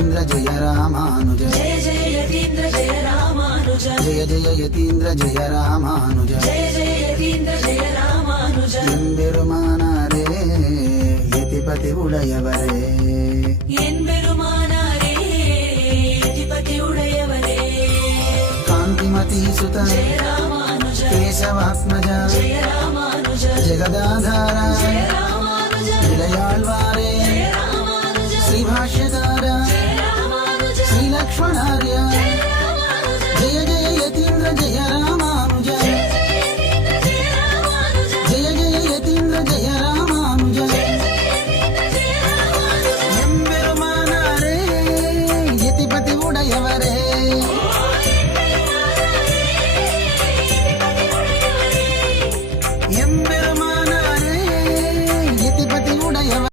Yatindra జయ Ramanuja. జయ జయ Yatindra జయ Ramanuja. జయ జయ Yatindra జయ Ramanuja. జయ జయ Yatindra జయ Ramanuja. ఎంబెరుమానారే యతిపతి ఉడయవరే ఎన్బెరుమానారే కేశవాత్మజ జయ శ్రీభాష్యత ever